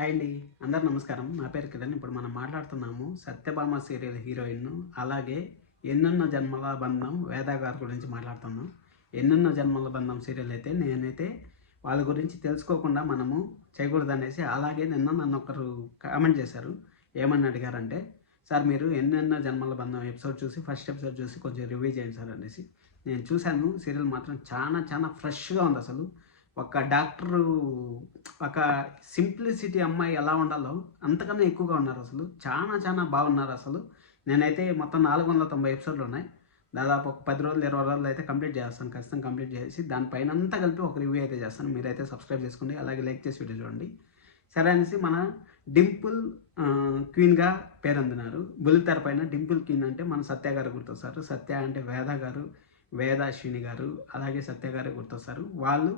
Hi అండి. అందరు నమస్కారం. నా పేరు కిరణ్. ఇప్పుడు మనం మాట్లాడుతున్నాము సత్యభామ సీరియల్ హీరోయిన్, అలాగే ఎన్నెన్నో జన్మల బంధం వేద గారి గురించి మాట్లాడుతున్నాం. ఎన్నెన్నో జన్మల బంధం సీరియల్ అయితే నేనైతే వాళ్ళ గురించి తెలుసుకోకుండా మనము చేయకూడదనేసి, అలాగే నిన్న నన్ను ఒకరు కామెంట్ చేశారు. ఏమని అడిగారంటే, సార్ మీరు ఎన్నెన్నో జన్మల బంధం ఎపిసోడ్ చూసి ఫస్ట్ ఎపిసోడ్ చూసి కొంచెం రివ్యూ చేయండి సార్ అనేసి. నేను చూశాను. సీరియల్ మాత్రం చాలా చాలా ఫ్రెష్గా ఉంది. అసలు ఒక డాక్టరు, ఒక సింప్లిసిటీ అమ్మాయి ఎలా ఉండాలో అంతకన్నా ఎక్కువగా ఉన్నారు. అసలు చాలా చాలా బాగున్నారు. అసలు నేనైతే మొత్తం 490 ఎపిసోడ్లు ఉన్నాయి. దాదాపు ఒక 10 రోజులు 20 రోజులు అయితే కంప్లీట్ చేస్తాను. ఖచ్చితంగా కంప్లీట్ చేసి దానిపైన అంతా కలిపి ఒక రివ్యూ అయితే చేస్తాను. మీరైతే సబ్స్క్రైబ్ చేసుకోండి, అలాగే లైక్ చేసి వీడియో చూడండి. సరే అనేసి మన డింపుల్ క్వీన్గా పేరొందినారు. బుల్లితెర పైన డింపుల్ క్వీన్ అంటే మన సత్య గారు గుర్తొస్తారు. సత్య అంటే వేద గారు, వేద అశ్విని గారు, అలాగే సత్య గారు గుర్తొస్తారు. వాళ్ళు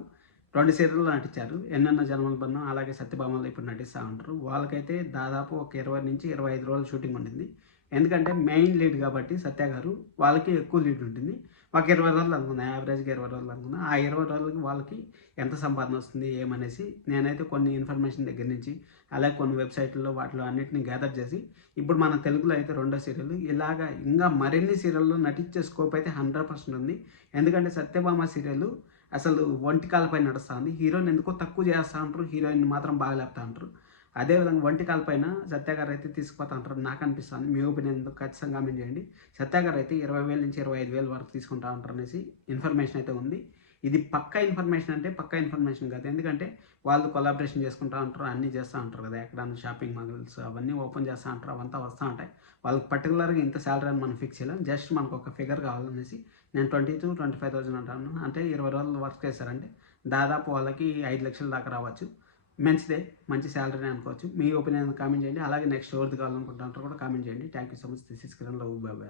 2 సీరియల్లో నటించారు. ఎన్నెన్నో జన్మల బంధం, అలాగే సత్యభామలో ఇప్పుడు నటిస్తూ ఉంటారు. వాళ్ళకైతే దాదాపు ఒక 20 నుంచి 25 రోజులు షూటింగ్ ఉండింది. ఎందుకంటే మెయిన్ లీడ్ కాబట్టి సత్య గారు, వాళ్ళకి ఎక్కువ లీడ్ ఉంటుంది. ఒక 20 రోజులు అనుకున్నా, యావరేజ్గా 20 రోజులు అనుకున్నా. ఆ 20 రోజులకి వాళ్ళకి ఎంత సంపాదన వస్తుంది ఏమనేసి నేనైతే కొన్ని ఇన్ఫర్మేషన్ దగ్గర నుంచి, అలాగే కొన్ని వెబ్సైట్లో వాటిలో అన్నింటినీ గ్యాదర్ చేసి, ఇప్పుడు మన తెలుగులో అయితే 2వ సీరియల్, ఇలాగా ఇంకా మరిన్ని సీరియల్లో నటించే స్కోప్ అయితే 100% ఉంది. ఎందుకంటే సత్యభామ సీరియల్ అసలు ఒంటికాలపై నడుస్తూ ఉంది. హీరోయిన్ ఎందుకో తక్కువ చేస్తూ ఉంటారు, హీరోయిన్ మాత్రం బాగా లేపుతూ ఉంటారు. అదేవిధంగా ఒంటికాలపైన సత్య గారు అయితే తీసుకుపోతూ ఉంటారు నాకు అనిపిస్తుంది. మీ ఒపీనియన్ ఖచ్చితంగా కామెంట్ చేయండి. సత్య గారు అయితే 20,000 నుంచి 25,000 వరకు తీసుకుంటా ఉంటారు అనేసి ఇన్ఫర్మేషన్ అయితే ఉంది. ఇది పక్కా ఇన్ఫర్మేషన్ అంటే పక్కా ఇన్ఫర్మేషన్ కాదు. ఎందుకంటే వాళ్ళు కొలాబరేషన్ చేసుకుంటూ ఉంటారు, అన్నీ చేస్తూ ఉంటారు కదా. ఎక్కడన్నా షాపింగ్ మాల్స్ అవన్నీ ఓపెన్ చేస్తూ ఉంటారు, అవంతా వస్తూ ఉంటాయి. వాళ్ళకి పర్టికులర్గా ఇంత శాలరీ అని మనం ఫిక్స్ చేయలేం. జస్ట్ మనకు ఒక ఫిగర్ కావాలనేసి నేను 20,000 to 25,000 అంటాను. అంటే 20 రోజులు వర్క్ చేశారంటే దాదాపు వాళ్ళకి 5 లక్షల దాకా రావచ్చు. మంచిదే, మంచి శాలరీ అనుకోవచ్చు. మీ ఒపీనియన్ కామెంట్ చేయండి. అలాగే నెక్స్ట్ ఎవరిది కావాలనుకుంటుంటారో కూడా కామెంట్ చేయండి. Thank you so much. This is Kiran love. By by.